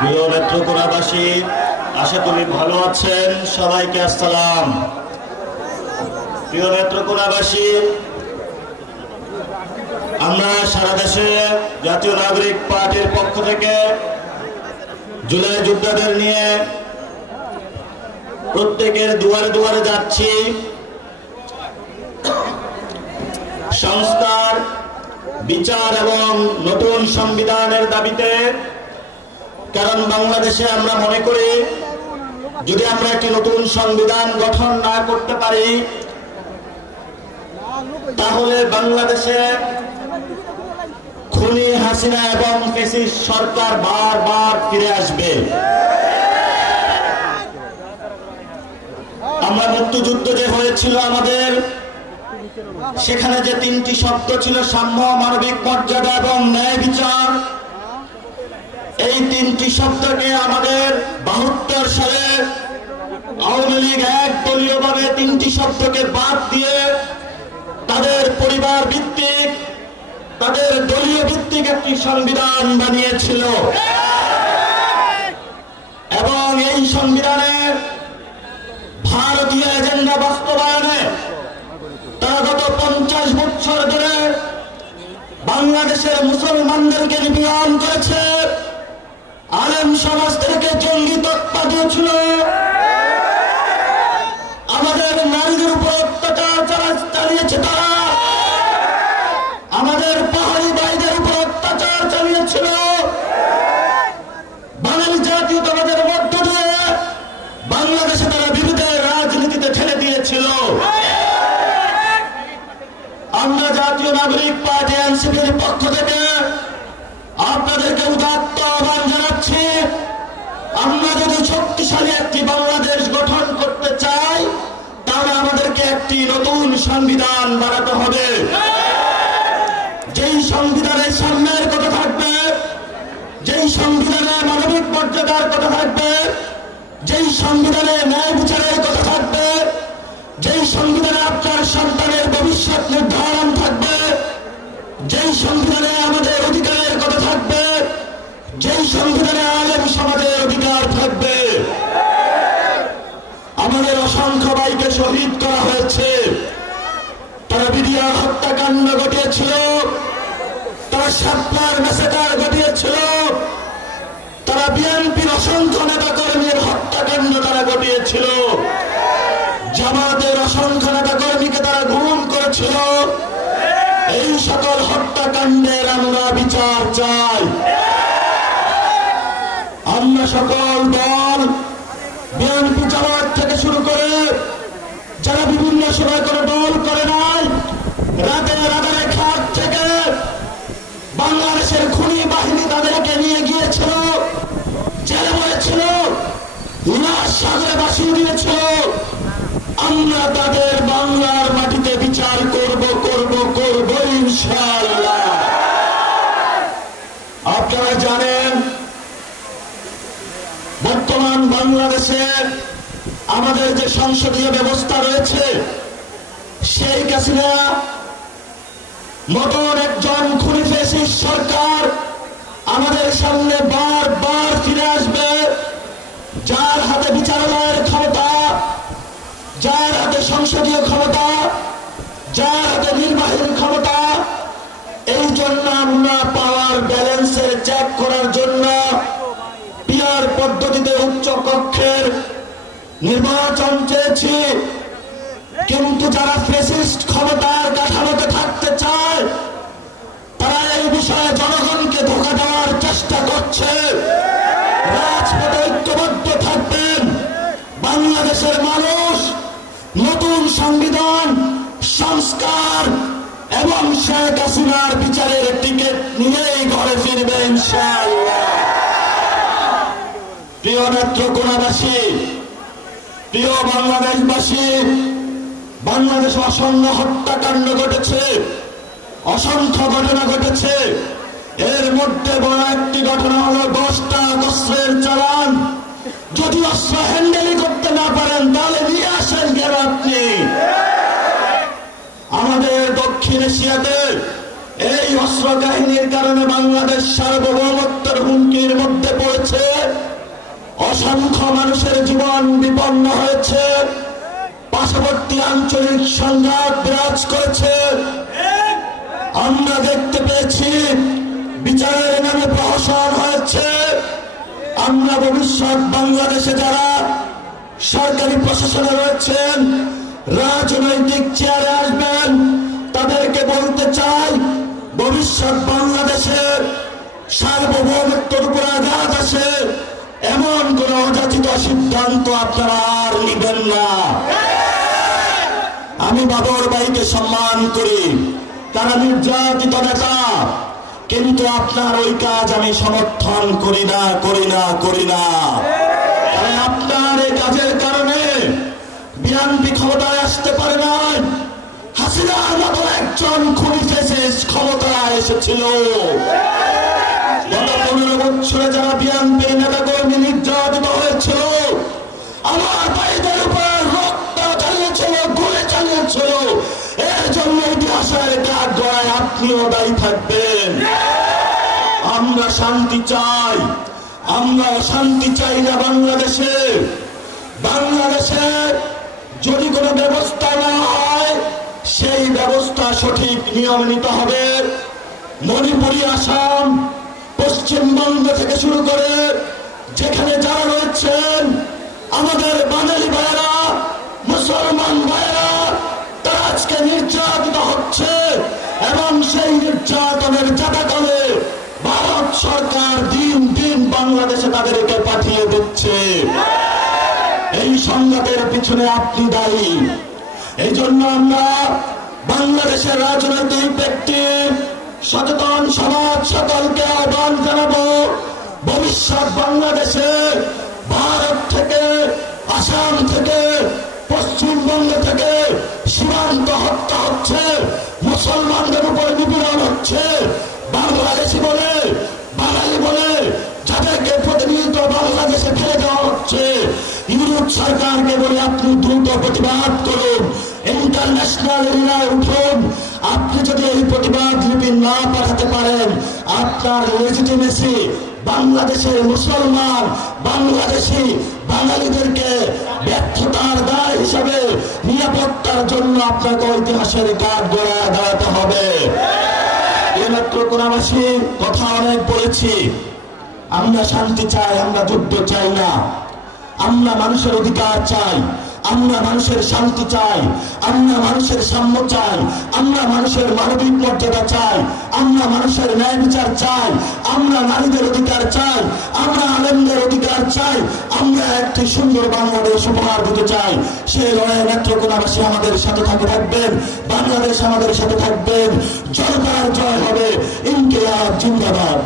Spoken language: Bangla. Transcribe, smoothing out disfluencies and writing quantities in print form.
প্রিয় নেত্রকোনাবাসী, আশা করি ভালো আছেন। সবাইকে আসসালাম। প্রিয় নেত্রকোনাবাসী, আমরা সারা দেশে জাতীয় নাগরিক পার্টির পক্ষ থেকে জুলাই যোদ্ধাদের নিয়ে প্রত্যেকের দুয়ারে দুয়ারে যাচ্ছি সংস্কার, বিচার এবং নতুন সংবিধানের দাবিতে। কারণ বাংলাদেশে আমরা মনে করি, যদি আমরা একটি নতুন সংবিধান গঠন না করতে পারি, তাহলে বাংলাদেশে খুনি হাসিনা এবং ফ্যাসিস্ট সরকার বারবার ফিরে আসবে। আমরা মুক্তিযুদ্ধ যে হয়েছিল আমাদের, সেখানে যে তিনটি শব্দ ছিল সাম্য, মানবিক মর্যাদা এবং ন্যায় বিচার, এই তিনটি শব্দকে আমাদের 72 সালে আওয়ামী লীগ একদলীয়ভাবে তিনটি শব্দকে বাদ দিয়ে তাদের পরিবার ভিত্তিক, তাদের দলীয় ভিত্তিক একটি সংবিধান বানিয়েছিল। এবং এই সংবিধানে ভারতীয় এজেন্ডা বাস্তবায়নে তারা গত 50 বছর ধরে বাংলাদেশের মুসলমানদেরকে নিপীড়ন করেছে, আলেম সমাজদেরকে জঙ্গি তকমা দিয়েছিল, আমাদের নারীদের উপর অত্যাচার চালিয়েছে তারা, আমাদের পাহাড়ি ভাইদের উপর অত্যাচার চালিয়েছিল, বাঙালি জাতীয়তাবাদের মধ্য দিয়ে বাংলাদেশে তারা বিরোধের রাজনীতিতে ঠেলে দিয়েছিল। আমরা জাতীয় নাগরিক পার্টি এনসিপির পক্ষ থেকে আপনাদেরকে উদাত্ত আহ্বান জানাচ্ছি, আমরা যদি শক্তিশালী একটি বাংলাদেশ গঠন করতে চাই, তাহলে আমাদেরকে একটি নতুন সংবিধান বানাতে হবে। যেই সংবিধানে সাম্যের কথা থাকবে, যেই সংবিধানে মানবিক মর্যাদার কথা থাকবে, যেই সংবিধানে ন্যায় বিচারের কথা থাকবে, যেই সংবিধানে আপনার সন্তানের ভবিষ্যৎ নির্ধারণ থাকবে, যেই সংবিধানে আমাদের অধিকারের কথা থাকবে, যেই সংবিধানে আলেম সমাজের অধিকার থাকবে। আমাদের অসংখ্য ভাইকে শহীদ করা হয়েছে, তারা বিডিআর হত্যাকাণ্ড ঘটিয়েছিল, তারা শাপলার ম্যাসাকার ঘটিয়েছিল, তারা বিএনপির অসংখ্য নেতা কর্মীর হত্যাকাণ্ড তারা ঘটিয়েছিল, জামাতের অসংখ্য নেতা কর্মীকে তারা গুম করেছিল। এই সকল হত্যাকাণ্ডের আমরা বিচার চাই। আমরা সকল দল, বিএনপি জামাত থেকে শুরু করে যারা বিভিন্ন সময় কোনো দল করে নাই, রাতের আধারে খাট থেকে বাংলাদেশের খুনি বাহিনী তাদেরকে নিয়ে গিয়েছিল, জেলে হয়েছিল, লাশ সাগরে ভাসিয়ে দিয়েছিল। আমরা তাদের বাংলার মাটিতে বিচার করব ইনশাআল্লাহ। আপনারা জানেন, বর্তমান বাংলাদেশে আমাদের যে সংসদীয় ব্যবস্থা রয়েছে, শেখ হাসিনা মতন একজন খুনি ফ্যাসিস্ট সরকার আমাদের সামনে বারবার ফিরে আসবে, যার হাতে বিচারালয়ের ক্ষমতা, যার হাতে সংসদীয় ক্ষমতা, যার হাতে নির্বাহী ক্ষমতা। এই জন্য আমরা পাওয়ার ব্যালেন্সের চেক করার জন্য পিআর পদ্ধতিতে উচ্চ কক্ষের নির্বাচন চেয়েছি। কিন্তু যারা ফ্যাসিস্ট ক্ষমতার কাঠামোতে থাকতে চায়, তারা এই বিষয়ে জনগণকে ধোঁকা দেওয়ার চেষ্টা করছে। রাজপথে ঐক্যবদ্ধ থাকবেন বাংলাদেশের মানুষ, নতুন সংবিধান, সংস্কার এবং শেখ হাসিনার বিচারের টিকিট নিয়েই ঘরে ফিরবে ইনশাআল্লাহ। প্রিয় নেত্রকোনাবাসী, প্রিয় বাংলাদেশবাসী, বাংলাদেশে অসংখ্য হত্যাকাণ্ড ঘটেছে, অসংখ্য ঘটনা ঘটেছে। এর মধ্যে বড় একটি ঘটনা হলো 10টা অস্ত্রের চালান। যদি অস্ত্র হ্যান্ডেলই করতে না পারেন, তাহলে নিয়ে আসেন কেন আপনি? আমাদের দক্ষিণ এশিয়াতে এই অস্ত্র কাহিনীর কারণে বাংলাদেশ সার্বভৌমত্বের হুমকির মধ্যে পড়েছে। অসংখ্য মানুষের জীবন বিপন্ন হয়েছে, পার্শ্ববর্তী আঞ্চলিক সংঘাত বিরাজ করেছে। আমরা দেখতে পেয়েছি বিচারের নামে প্রহসন হয়েছে। আমরা ভবিষ্যৎ বাংলাদেশে যারা সরকারি প্রশাসনে রয়েছেন, রাজনৈতিক চেয়ারে আসবেন, তাদেরকে বলতে চাই ভবিষ্যৎ বাংলাদেশের সার্বভৌমত্বের উপর আঘাত আসে এমন কোন অযাচিত সিদ্ধান্ত আপনারা আর নিবেন না। আমি বাবর ভাইকে সম্মান করি, তারা নির্যাতিত নেতা, কিন্তু আপনার ওই কাজ আমি সমর্থন করি না। আপনার এই কাজের কারণে বিএনপি ক্ষমতায় আসতে পারে নাই। হাসিনার মতো একজন খুনি ফেসিস ক্ষমতায় এসেছিল। গত 15 বছরে যারা বিএনপির নেতা কর্মী নির্যাতিত হয়েছিল, আমার ভাইদের উপর রক্ত চালিয়েছিল, গুলি চালিয়েছিল, এর জন্য ইতিহাসের কাঠ গড়ায় আপনিও দায়ী থাকবেন। আমরা শান্তি চাই, আমরা অশান্তি চাই না। বাংলাদেশে যদি কোনো ব্যবস্থা না হয়, সেই ব্যবস্থা সঠিক নিয়ম নিতে হবে। মণিপুরি, আসাম, পশ্চিমবঙ্গ থেকে শুরু করে যেখানে যারা রয়েছেন আমাদের বাঙালি ভাইয়েরা, মুসলমান ভাইয়েরা, তারা আজকে নির্যাতিত হচ্ছে এবং সেই নির্যাতনের জাতাকলে ভারত সরকার দিন দিন বাংলাদেশে তাদেরকে পাঠিয়ে দিচ্ছে। এই সংঘাতের পিছনে আপনি দায়ী। এই জন্য আমরা বাংলাদেশের রাজনৈতিক ব্যক্তি, সচেতন সমাজ সকলকে আহ্বান জানাবো, ভবিষ্যৎ বাংলাদেশে ভারত থেকে, আসাম থেকে, পশ্চিমবঙ্গ থেকে সীমান্ত হত্যা হচ্ছে, মুসলমানদের উপর নিপীড়ন হচ্ছে, বাংলাদেশি বলে, বাঙালি বলে যাদেরকে প্রতিনিয়ত বাংলাদেশে ফেলে দেওয়া হচ্ছে। ইউরোপ সরকারকে বলে আপনি দ্রুত প্রতিবাদ করুন, ইন্টারন্যাশনাল এরিয়ায় উঠুন। আপনি যদি এই প্রতিবাদ লিপি না পাঠাতে পারেন, আপনার লেজিটিমেসি বাংলাদেশের মুসলমান, বাংলাদেশি বাঙালিদেরকে ব্যর্থতার দায় হিসাবে নিরাপত্তার জন্য আপনাকে ইতিহাসের কাঠ গড়ায় দাঁড়াতে হবে। এইমাত্র কোনাবাসী কথা অনেক বলেছি। আমরা শান্তি চাই, আমরা যুদ্ধ চাই না। আমরা মানুষের অধিকার চাই, আমরা মানুষের শান্তি চাই, আমরা মানুষের সাম্য চাই, আমরা মানুষের মানবিক মর্যাদা চাই, আমরা মানুষের ন্যায় বিচার চাই, আমরা নারীদের অধিকার চাই, আমরা আলেমদের অধিকার চাই, আমরা একটি সুন্দর বাংলাদেশ উপহার দিতে চাই। সেই লড়াই নেত্রকোনাবাসী আমাদের সাথে থাকবেন, বাংলাদেশ আমাদের সাথে থাকবেন। জনতার জয় হবে। ইনকিলাব জিন্দাবাদ।